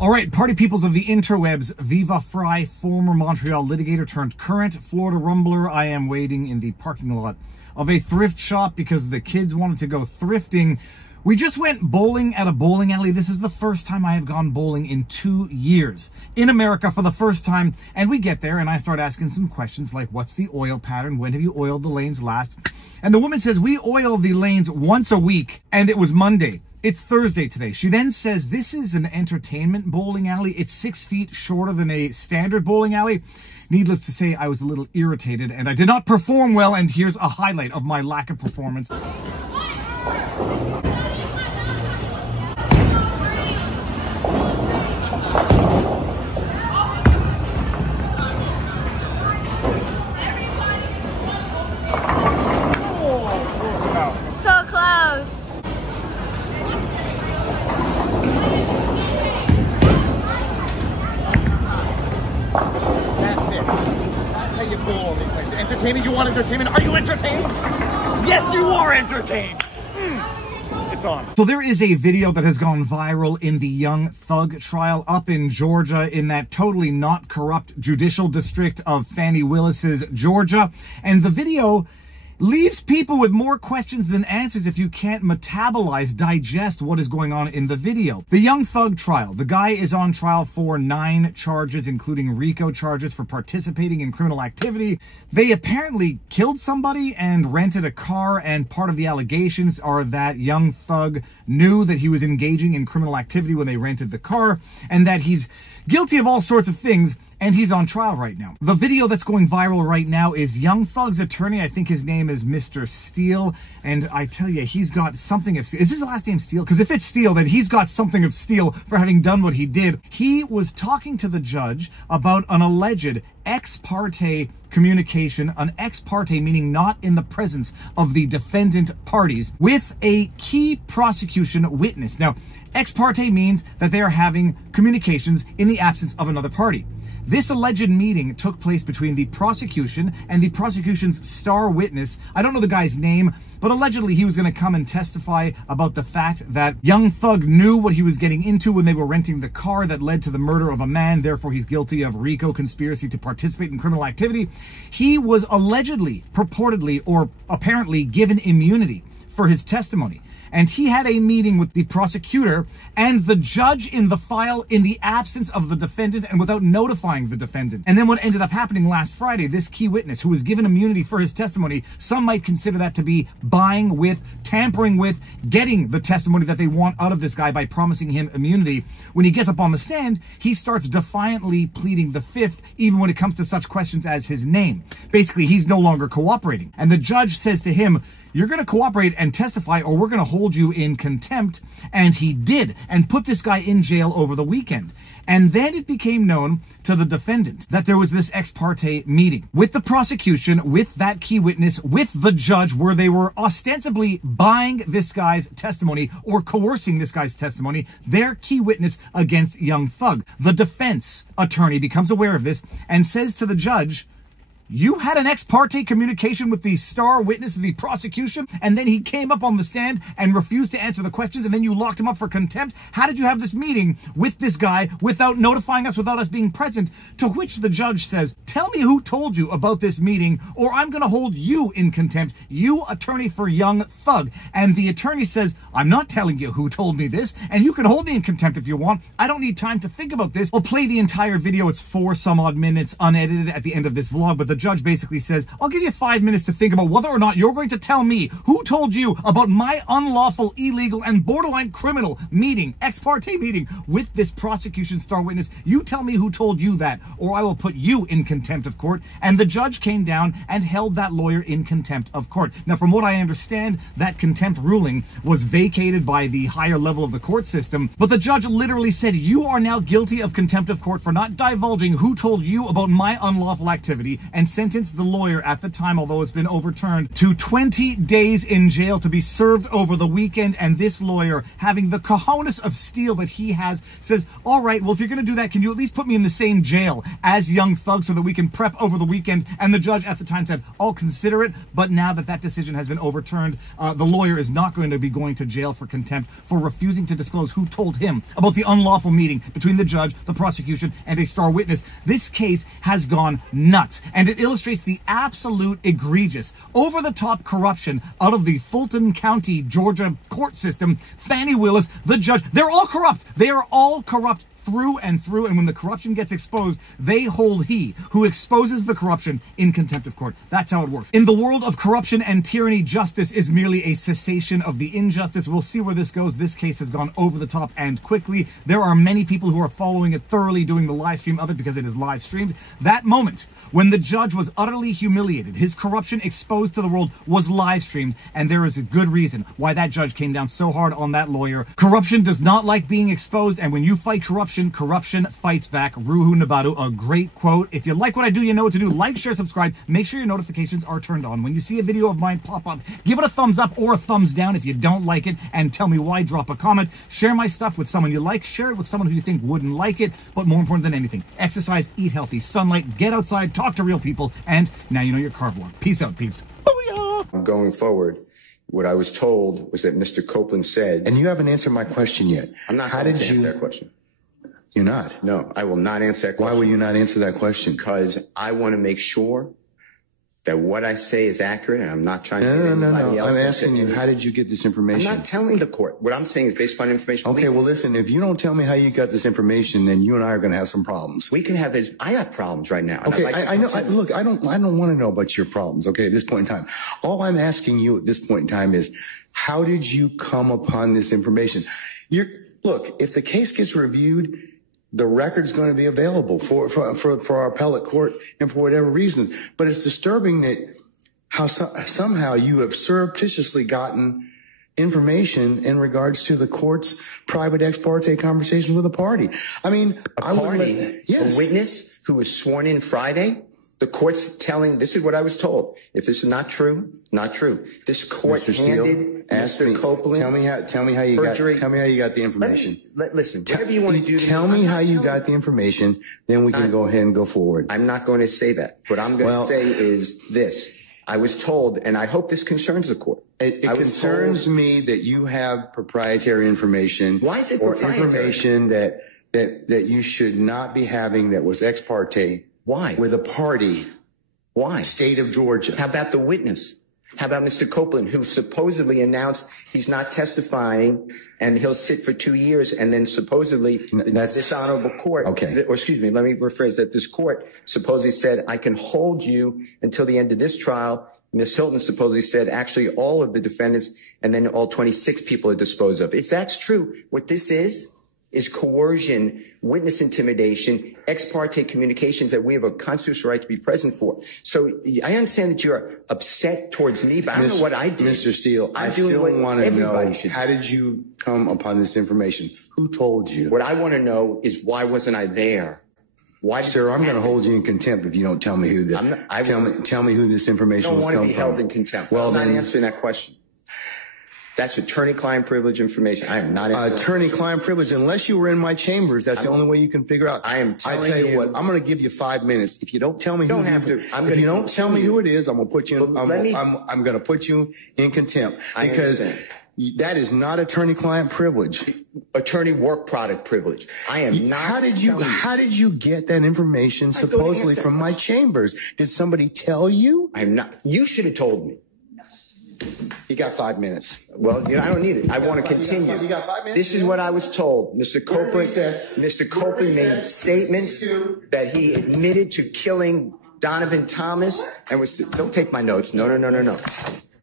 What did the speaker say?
All right, party peoples of the interwebs, Viva Frei, former Montreal litigator turned current Florida rumbler. I am waiting in the parking lot of a thrift shop because the kids wanted to go thrifting. We just went bowling at a bowling alley. This is the first time I have gone bowling in 2 years. In America for the first time. And we get there and I start asking some questions like, what's the oil pattern? When have you oiled the lanes last? And the woman says, we oil the lanes once a week. And it was Monday. It's Thursday today. She then says, this is an entertainment bowling alley. It's 6 feet shorter than a standard bowling alley. Needless to say, I was a little irritated and I did not perform well. And here's a highlight of my lack of performance. So close. That's it. That's how you bowl these things. Entertainment? You want entertainment? Are you entertained? Yes, you are entertained. It's on. So there is a video that has gone viral in the Young Thug trial up in Georgia, in that totally not corrupt judicial district of Fannie Willis's Georgia. And the video leaves people with more questions than answers if you can't metabolize, digest what is going on in the video. The Young Thug trial. The guy is on trial for 9 charges, including RICO charges for participating in criminal activity. They apparently killed somebody and rented a car, and part of the allegations are that Young Thug knew that he was engaging in criminal activity when they rented the car, and that he's guilty of all sorts of things. And he's on trial right now. The video that's going viral right now is Young Thug's attorney. I think his name is Mr. Steele. And I tell you, he's got something of steel. Is his last name Steele? Because if it's Steele, then he's got something of steel for having done what he did. He was talking to the judge about an alleged ex parte communication, an ex parte meaning not in the presence of the defendant parties, with a key prosecution witness. Now, ex parte means that they are having communications in the absence of another party. This alleged meeting took place between the prosecution and the prosecution's star witness. I don't know the guy's name, but allegedly he was going to come and testify about the fact that Young Thug knew what he was getting into when they were renting the car that led to the murder of a man. Therefore, he's guilty of RICO conspiracy to participate in criminal activity. He was allegedly, purportedly, or apparently given immunity for his testimony. And he had a meeting with the prosecutor and the judge in the file in the absence of the defendant and without notifying the defendant. And then what ended up happening last Friday, this key witness who was given immunity for his testimony, some might consider that to be buying with, tampering with, getting the testimony that they want out of this guy by promising him immunity. When he gets up on the stand, he starts defiantly pleading the fifth, even when it comes to such questions as his name. Basically, he's no longer cooperating. And the judge says to him, you're going to cooperate and testify or we're going to hold you in contempt. And he did, and put this guy in jail over the weekend. And then it became known to the defendant that there was this ex parte meeting with the prosecution, with that key witness, with the judge, where they were ostensibly buying this guy's testimony or coercing this guy's testimony, their key witness against Young Thug. The defense attorney becomes aware of this and says to the judge, you had an ex parte communication with the star witness of the prosecution, and then he came up on the stand and refused to answer the questions, and then you locked him up for contempt? How did you have this meeting with this guy without notifying us, without us being present? To which the judge says, tell me who told you about this meeting, or I'm going to hold you in contempt, you attorney for Young Thug. And the attorney says, I'm not telling you who told me this, and you can hold me in contempt if you want. I don't need time to think about this. I'll play the entire video. It's 4 some odd minutes unedited at the end of this vlog, but the judge basically says, I'll give you 5 minutes to think about whether or not you're going to tell me who told you about my unlawful, illegal, and borderline criminal meeting, ex parte meeting with this prosecution star witness. You tell me who told you that, or I will put you in contempt of court. And the judge came down and held that lawyer in contempt of court. Now, from what I understand, that contempt ruling was vacated by the higher level of the court system, but the judge literally said, you are now guilty of contempt of court for not divulging who told you about my unlawful activity and sentenced the lawyer at the time, although it's been overturned, to 20 days in jail to be served over the weekend. And this lawyer, having the cojones of steel that he has, says, all right, well, if you're going to do that, can you at least put me in the same jail as Young Thug so that we can prep over the weekend? And the judge at the time said, I'll consider it. But now that that decision has been overturned, the lawyer is not going to be going to jail for contempt for refusing to disclose who told him about the unlawful meeting between the judge, the prosecution, and a star witness. This case has gone nuts, and it illustrates the absolute egregious, over-the-top corruption out of the Fulton County, Georgia court system. Fani Willis, the judge, they're all corrupt. They are all corrupt through and through, and when the corruption gets exposed, they hold he who exposes the corruption in contempt of court. That's how it works. In the world of corruption and tyranny, justice is merely a cessation of the injustice. We'll see where this goes. This case has gone over the top and quickly. There are many people who are following it thoroughly, doing the live stream of it because it is live streamed. That moment when the judge was utterly humiliated, his corruption exposed to the world, was live streamed, and there is a good reason why that judge came down so hard on that lawyer. Corruption does not like being exposed, and when you fight corruption, corruption fights back. Ruhu Nabatu, a great quote. If you like what I do, you know what to do. Like, share, subscribe. Make sure your notifications are turned on. When you see a video of mine pop up, give it a thumbs up or a thumbs down if you don't like it, and tell me why. Drop a comment. Share my stuff with someone you like. Share it with someone who you think wouldn't like it. But more important than anything, exercise, eat healthy, sunlight, get outside, talk to real people, and now you know your carb vlog. Peace out, peeps. Booyah! Going forward, what I was told was that Mr. Copeland said... And you haven't answered my question yet. I'm not going to answer that question. You're not? No, I will not answer that question. Why will you not answer that question? Because I want to make sure that what I say is accurate, and I'm not trying to get anybody else. I'm asking you, how did you get this information? I'm not telling the court. What I'm saying is based upon information. Okay, well, listen, if you don't tell me how you got this information, then you and I are going to have some problems. We can have this. I got problems right now. Okay, I know. Look, I don't want to know about your problems, okay, at this point in time. All I'm asking you at this point in time is, how did you come upon this information? Look, if the case gets reviewed, the record's going to be available for our appellate court and for whatever reason. But it's disturbing that how somehow you have surreptitiously gotten information in regards to the court's private ex parte conversations with a party. I mean, a witness who was sworn in Friday. The court's telling, this is what I was told. If this is not true, not true. This court handed Mr. Copeland. Tell me how you got the information. Listen, whatever you want to do. Tell me how you got the information, then we can go ahead and go forward. I'm not going to say that. What I'm going to say is this. I was told, and I hope this concerns the court. It concerns me that you have proprietary information. Why is it proprietary? Or information that you should not be having that was ex parte. Why? With a party. Why? State of Georgia. How about the witness? How about Mr. Copeland, who supposedly announced he's not testifying and he'll sit for 2 years, and then supposedly this honorable court, or excuse me, let me rephrase that. This court supposedly said, I can hold you until the end of this trial. Ms. Hilton supposedly said actually all of the defendants and then all 26 people are disposed of. If that's true, what this is coercion, witness intimidation, ex parte communications that we have a constitutional right to be present for. So I understand that you're upset towards me, but I don't know what I did. Mr. Steele, I still want to know, how did you come upon this information? Who told you? What I want to know is, why wasn't I there? Why, sir, I'm going to hold you in contempt if you don't tell me who tell me who this information was coming from. I don't want to be held in contempt. Well, I'm not answering that question. That's attorney-client privilege information. I am not attorney-client privilege. Unless you were in my chambers, that's the only way you can figure out. I tell you what, I'm going to give you 5 minutes. If you don't tell me if you don't tell me who it is, I'm going to put you in, I'm going to put you in contempt, because that is not attorney-client privilege. Attorney work product privilege. I am not. How did you get that information supposedly from my chambers? Did somebody tell you? I'm not. You should have told me. You got 5 minutes. Well, I don't need it. I want to continue. You got 5 minutes. This is what I was told. Mr. Copeland made statements that he admitted to killing Donovan Thomas and was. Don't take my notes. No.